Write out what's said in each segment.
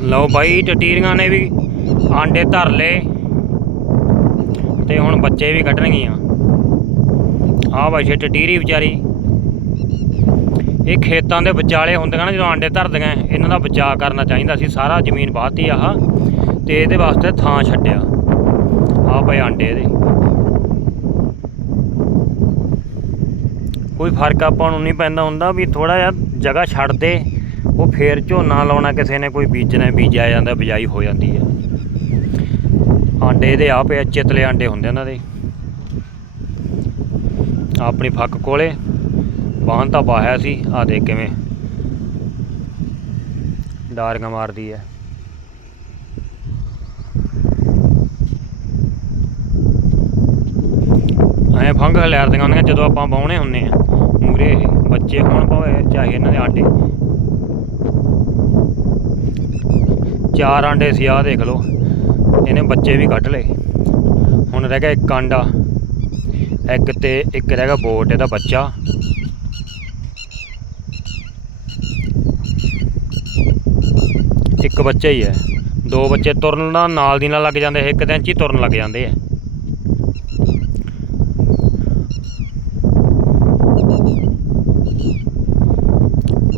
ਲਓ ਬਾਈ ਟਟੀਰੀਆਂ ਨੇ ਵੀ ਆਂਡੇ ਧਰ ਲਏ ਤੇ ਹੁਣ ਬੱਚੇ ਵੀ ਕੱਢਣਗੀਆਂ। ਆਹ ਬਾਈ ਟਟੀਰੀ ਵਿਚਾਰੀ। ਇਹ ਖੇਤਾਂ ਦੇ ਵਿਚਾਲੇ ਹੁੰਦੀਆਂ ਨਾ, ਜਦੋਂ ਆਂਡੇ ਧਰਦੀਆਂ, ਇਹਨਾਂ ਦਾ ਬਚਾਅ ਕਰਨਾ ਚਾਹੀਦਾ ਸੀ, ਸਾਰਾ ਜ਼ਮੀਨ ਵਾਹਤੀ ਆਹ, ਤੇ ਇਹਦੇ ਵਾਸਤੇ ਥਾਂ ਛੱਡਿਆ। ਆਹ ਭਾਈ ਆਂਡੇ ਇਹਦੇ ਕੋਈ ਫ਼ਰਕ ਆਪਾਂ ਨੂੰ ਨਹੀਂ ਪੈਂਦਾ ਹੁੰਦਾ ਵੀ ਥੋੜਾ ਜਿਹਾ ਜਗ੍ਹਾ ਛੱਡ ਦੇ। ਉਹ ਫੇਰ ਝੋਨਾ ਲਾਉਣਾ ਕਿਸੇ ਨੇ, ਕੋਈ ਬੀਜਣਾ, ਬੀਜਿਆ ਜਾਂਦਾ, ਬਿਜਾਈ ਹੋ ਜਾਂਦੀ ਹੈ। ਆਂਡੇ ਇਹਦੇ ਆ ਪਏ ਚਿਤਲੇ ਆਂਡੇ ਹੁੰਦੇ ਇਹਨਾਂ ਦੇ। ਆਪਣੀ ਫੱਕ ਕੋਲੇ ਬਾਹਨ ਤਾਂ ਪਾਇਆ ਸੀ ਆ ਦੇਖ ਕਿਵੇਂ ਡਾਰੀਆਂ ਮਾਰਦੀ ਹੈ। ਐ ਫੰਗ ਹਲਿਆਰਦੀਆਂ ਹੁੰਦੀਆਂ, ਜਦੋਂ ਆਪਾਂ ਬਾਉਣੇ ਹੁੰਨੇ ਆ ਮੂਰੇ ਬੱਚੇ ਹੋਣ ਭਾਵੇਂ ਚਾਹੇ ਇਹਨਾਂ ਦੇ ਆਂਡੇ ਚਾਰ ਆਂਡੇ ਸੀ ਆ ਦੇਖ ਲਓ। ਇਹਨੇ ਬੱਚੇ ਵੀ ਕੱਢ ਲਏ। ਹੁਣ ਰਹਿ ਗਿਆ ਇੱਕ ਆਂਡਾ, ਇੱਕ ਤੇ ਇੱਕ ਰਹਿ ਗਿਆ ਬੋਟ ਇਹਦਾ ਬੱਚਾ। ਇੱਕ ਬੱਚਾ ਹੀ ਹੈ। ਦੋ ਬੱਚੇ ਤੁਰਨ ਨਾਲ ਨਾਲ ਦੀ ਨਾਲ ਲੱਗ ਜਾਂਦੇ ਇੱਕ ਦਿਨ ਚ ਹੀ ਤੁਰਨ ਲੱਗ ਜਾਂਦੇ ਆ।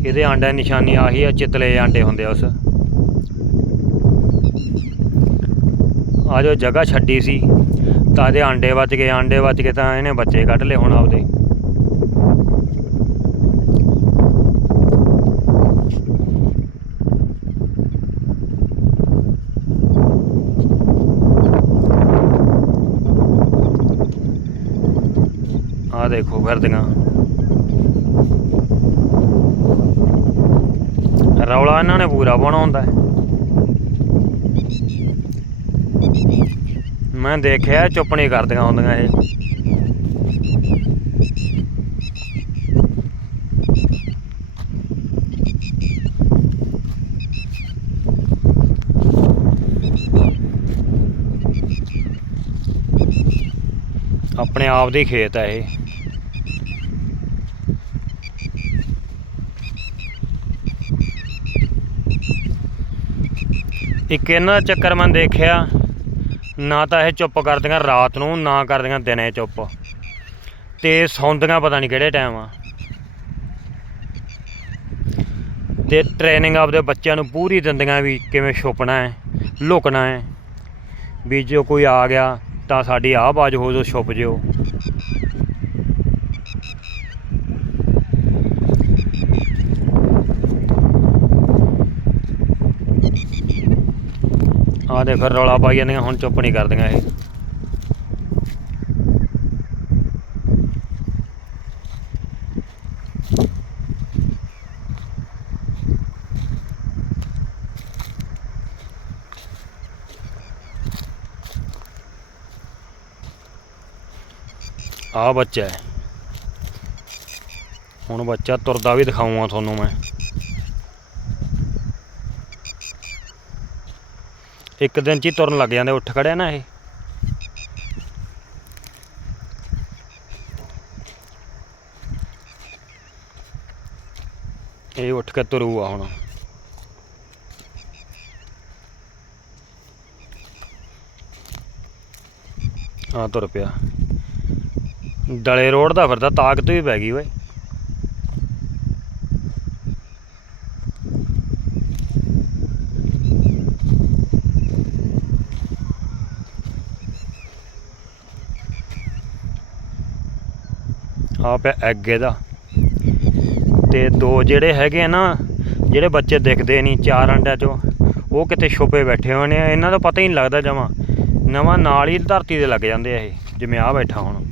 ਇਹਦੇ ਆਂਡਿਆਂ ਦੀ ਨਿਸ਼ਾਨੀ ਆਹੀ ਆ, ਚਿਤਲੇ ਆਂਡੇ ਹੁੰਦੇ ਆ ਉਸ। ਆ ਜੋ ਜਗ੍ਹਾ ਛੱਡੀ ਸੀ। ਤਾਂ ਇਹਦੇ ਆਂਡੇ ਵੱਜ ਗਏ, ਆਂਡੇ ਵੱਜ ਗਏ ਤਾਂ ਇਹਨੇ ਬੱਚੇ ਕੱਢ ਲਏ ਹੁਣ ਆਪਦੇ। ਆ ਦੇਖੋ ਫਿਰਦੀਆਂ ਰੌਲਾ ਇਹਨਾਂ ਨੇ ਪੂਰਾ ਪਾਉਣਾ ਹੁੰਦਾ ਹੈ। ਮੈਂ ਦੇਖਿਆ ਚੁੱਪ ਨਹੀਂ ਕਰਦੀਆਂ ਹੁੰਦੀਆਂ ਇਹ। ਆਪਣੇ ਆਪ ਦੇ ਖੇਤ ਹੈ ਇਹ। ਇੱਕ ਇਹਨਾਂ ਦਾ ਚੱਕਰ ਮੈਂ ਦੇਖਿਆ ਨਾ ਤਾਂ ਇਹ ਚੁੱਪ ਕਰਦੀਆਂ ਰਾਤ ਨੂੰ, ਨਾ ਕਰਦੀਆਂ ਦਿਨੇ ਚੁੱਪ। ਤੇ ਸੌਂਦੀਆਂ ਪਤਾ ਨਹੀਂ ਕਿਹੜੇ ਟਾਈਮ ਆ। ਤੇ ਟ੍ਰੇਨਿੰਗ ਆਪਦੇ ਬੱਚਿਆਂ ਨੂੰ ਪੂਰੀ ਦਿੰਦੀਆਂ ਵੀ ਕਿਵੇਂ ਛੁਪਣਾ ਹੈ, ਲੁਕਣਾ ਹੈ। ਵੀ ਜੋ ਕੋਈ ਆ ਗਿਆ ਤਾਂ ਸਾਡੀ ਆਹ ਬਾਜ ਹੋ ਜੋ ਛੁਪ ਜਿਓ। ਆਹ ਦੇ ਫਿਰ ਰੌਲਾ ਪਾਈ ਜਾਂਦੀਆਂ, ਹੁਣ ਚੁੱਪ ਨਹੀਂ ਕਰਦੀਆਂ ਇਹ। ਆ ਬੱਚਾ ਹੁਣ ਬੱਚਾ ਤੁਰਦਾ ਵੀ ਦਿਖਾਉਂਗਾ ਤੁਹਾਨੂੰ ਮੈਂ। ਇੱਕ ਦਿਨ ਚ ਹੀ ਤੁਰਨ ਲੱਗ ਜਾਂਦੇ, ਉੱਠ ਖੜਿਆ ਨਾ ਇਹ। ਇਹ ਉੱਠ ਕੇ ਤੁਰੂ ਆ ਹੁਣ। ਆ ਤੁਰ ਪਿਆ। ਡਲੇ ਰੋਡ ਦਾ ਫਿਰਦਾ, ਤਾਕਤ ਵੀ ਪੈ ਗਈ ਓਏ। ਆ ਪਿਆ ਐਗ ਇਹਦਾ। ਤੇ ਦੋ ਜਿਹੜੇ ਹੈਗੇ ਆ ਨਾ, ਜਿਹੜੇ ਬੱਚੇ ਦਿਖਦੇ ਨਹੀਂ ਚਾਰ ਅੰਡਿਆਂ ਚੋਂ, ਉਹ ਕਿਤੇ ਛੁਪੇ ਬੈਠੇ ਹੋਏ ਨੇ, ਇਹਨਾਂ ਦਾ ਪਤਾ ਹੀ ਨਹੀਂ ਲੱਗਦਾ ਜਮਾ। ਨਵਾਂ ਨਾਲ ਹੀ ਧਰਤੀ ਦੇ ਲੱਗ ਜਾਂਦੇ ਆ ਇਹ, ਜਿਵੇਂ ਆ ਬੈਠਾ ਹੁਣ।